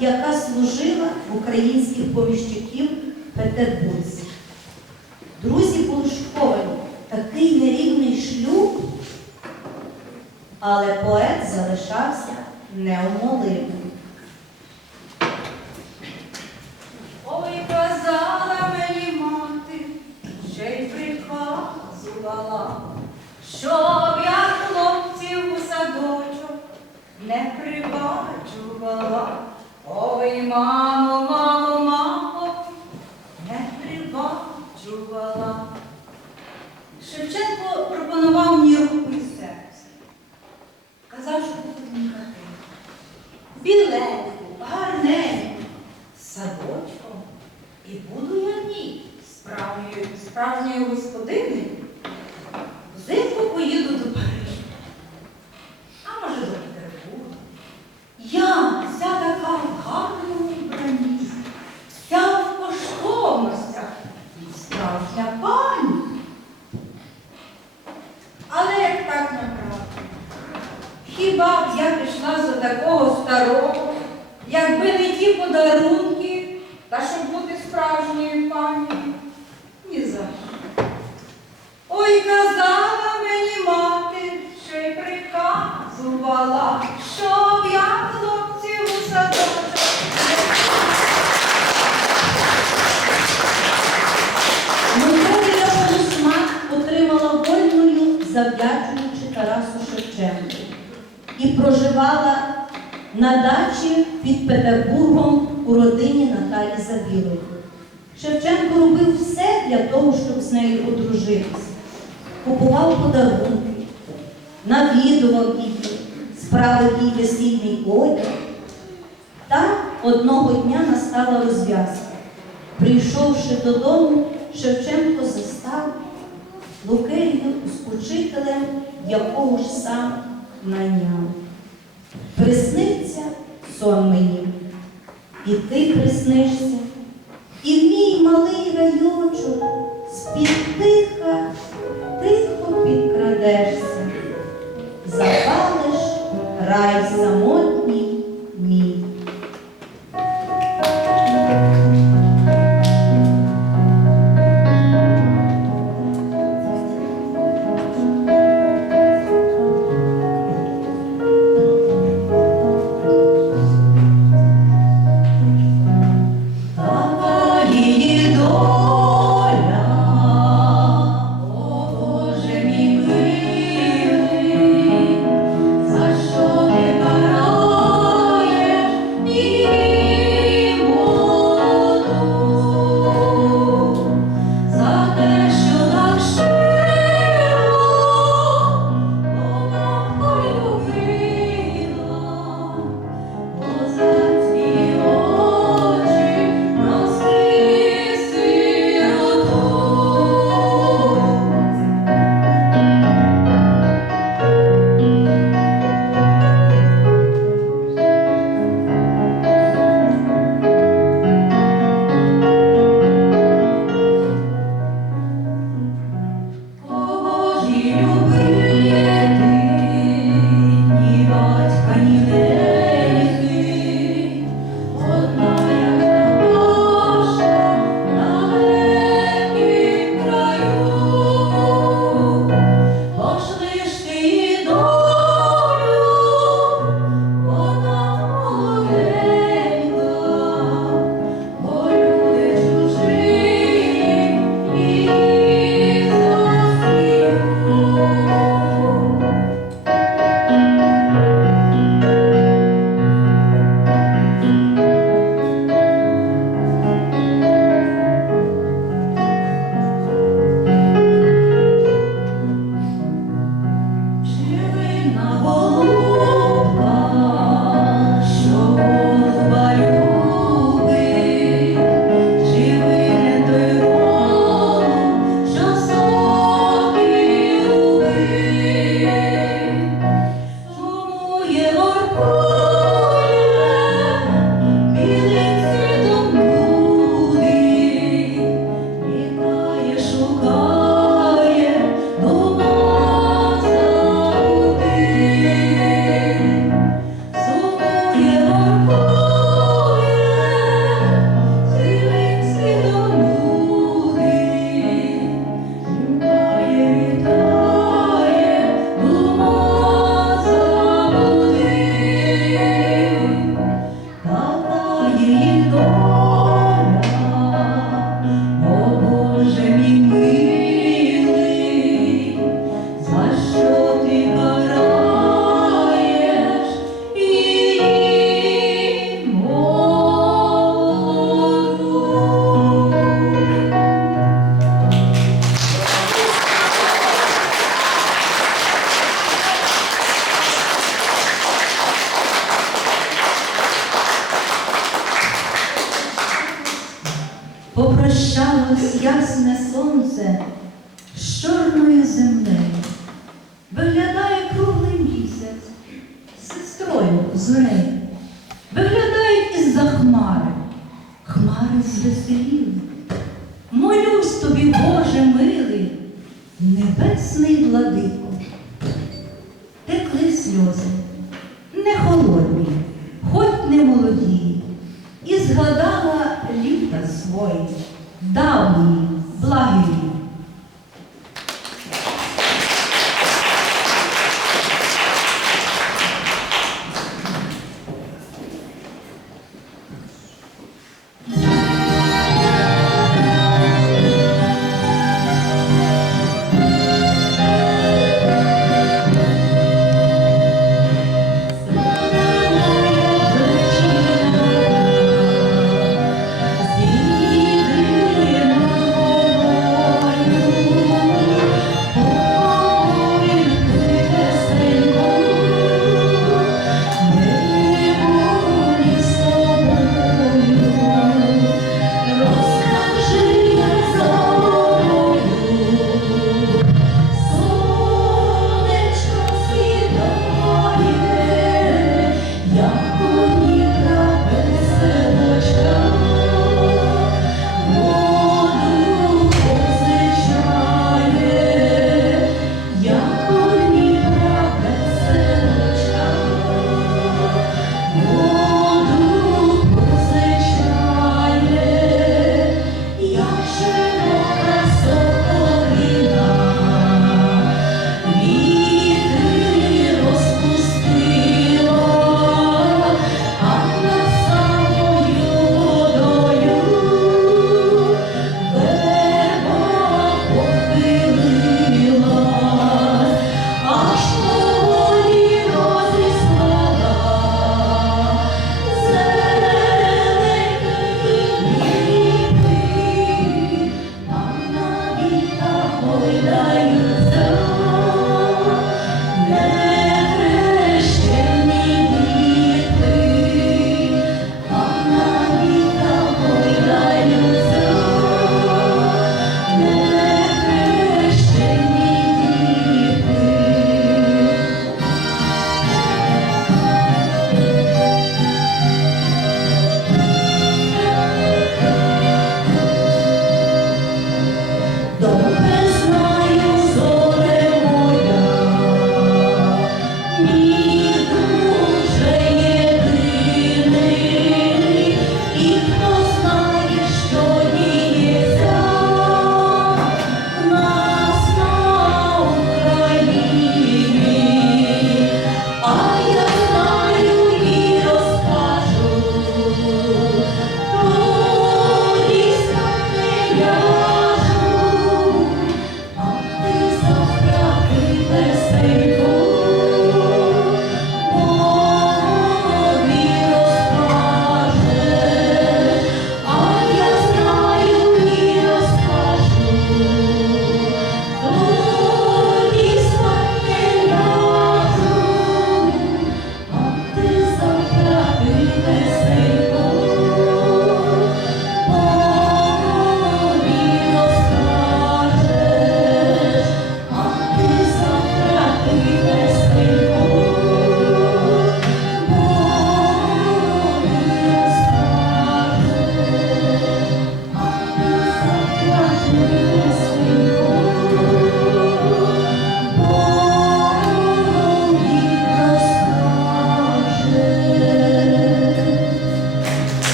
яка служила в українських поміщиків Петербурзі. Друзі були шоковані, такий нерівний шлюб, але поет залишався неумолимим. Ой, казала мені мати, ще й приказувала, щоб я хлопців у садочок не прибачувала. Ой, мамо, мамо, мамо, не прибачувала. Шевченко пропонував мені руку і серце. Казав, що буду нікати. Біленьку, гарненьку, садочком. І буду я ній справжньою, справжньою господинею. Взимку поїду до Парижа. А може до Петербурга. Я вся така в гарному вбранні, вся в коштовностях, і справжня пані. Але як так направду? Хіба б я пішла за такого старого, якби не ті подарунки, та щоб бути справжньою пані? Ні за що. Ой, казала мені мати, що й приказувала, щоб я хлопців у садочок. Миколія Полосмак отримала вольною, завдячуючи Тарасу Шевченку, і проживала на дачі під Петербургом у родині Наталі Забілої. Шевченко робив все для того, щоб з нею одружитися. Купував подарунки, навідував її, справив їй весільний одяг. Та одного дня настала розв'язка. Прийшовши додому, Шевченко застав Лукерію з учителем, якого ж сам найняв. Присниться сон мені, і ти приснишся, і в мій малий райочок з-під тиха тихо підкрадешся, запалиш рай самотній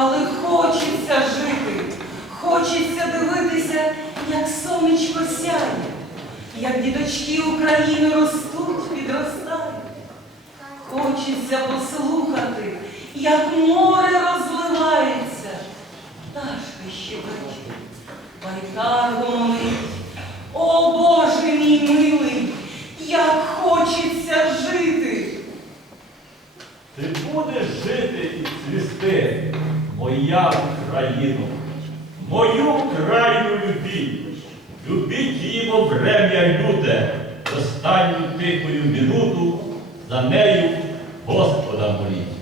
але хочеться жити. Хочеться дивитися, як сонечко сяє, як діточки України ростуть, підростають. Хочеться послухати, як море минуту, за нею Господа моліть.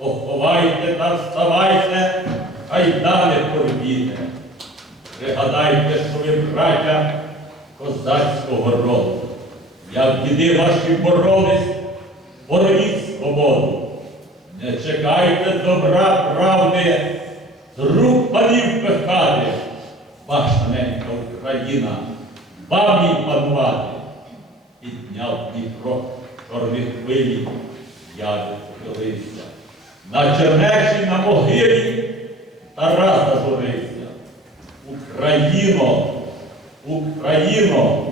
Поховайте та вставайте, хай далі порвіте. Пригадайте, що ви браття козацького роду. Як діди ваші боролись, бороніть свободу. Не чекайте добра правди, з рук панів пихати. Ваша ненька Україна, вам їй панувати. Підняв Дніпро чорні хвилі, я похилився. На чернечі на могилі Тарас зажурився. Україно, Україно,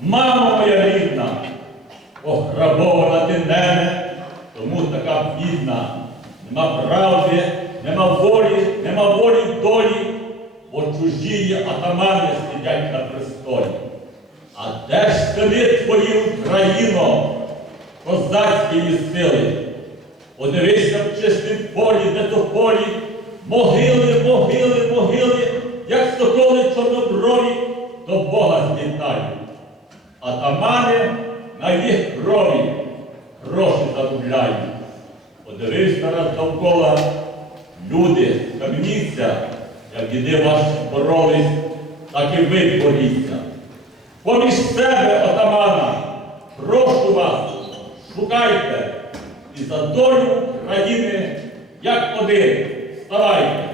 мамо моя рідна, пограбована ти мене, тому така бідна. Нема правди, нема волі, нема волі долі, бо чужі атамани сидять на престолі. А де ж сини твої, Україно, козацької сили? Подивися в чистім полі, де то полі, могили, могили, могили, як соколи чорноброві до Бога злітають. Атамани на їх крові гроші заробляють. Подивись раз довкола, люди, кам'ніться, як діди ваші боролись, так і ви боріться. Поміж себе, отамана, прошу вас, шукайте і за долю країни як один. Вставайте!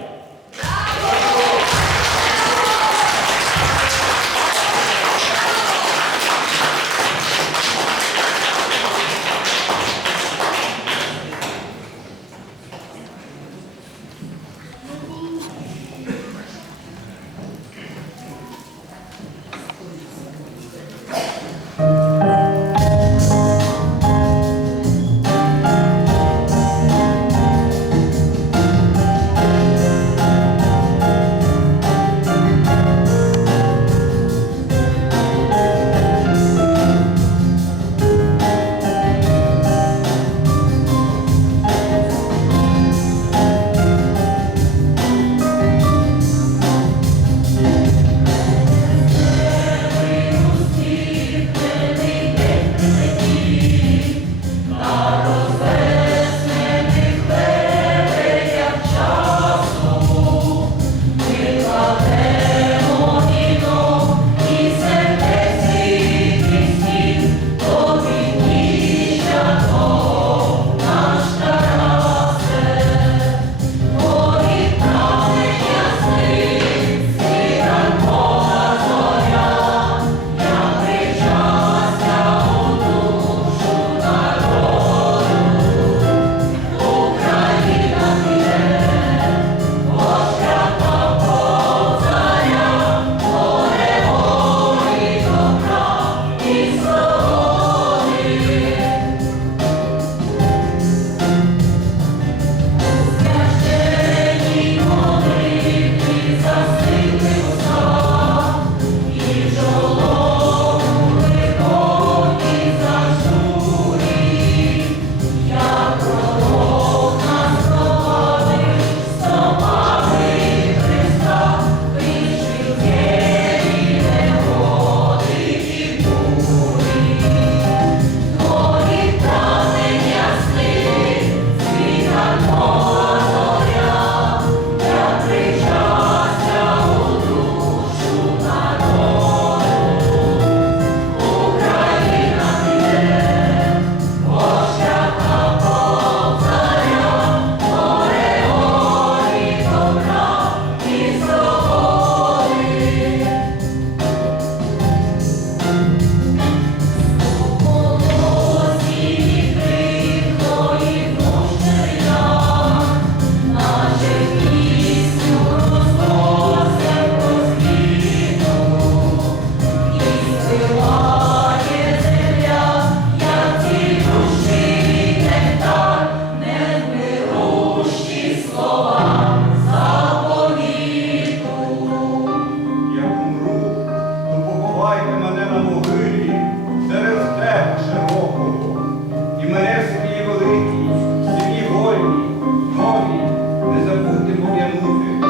Este tengo miedo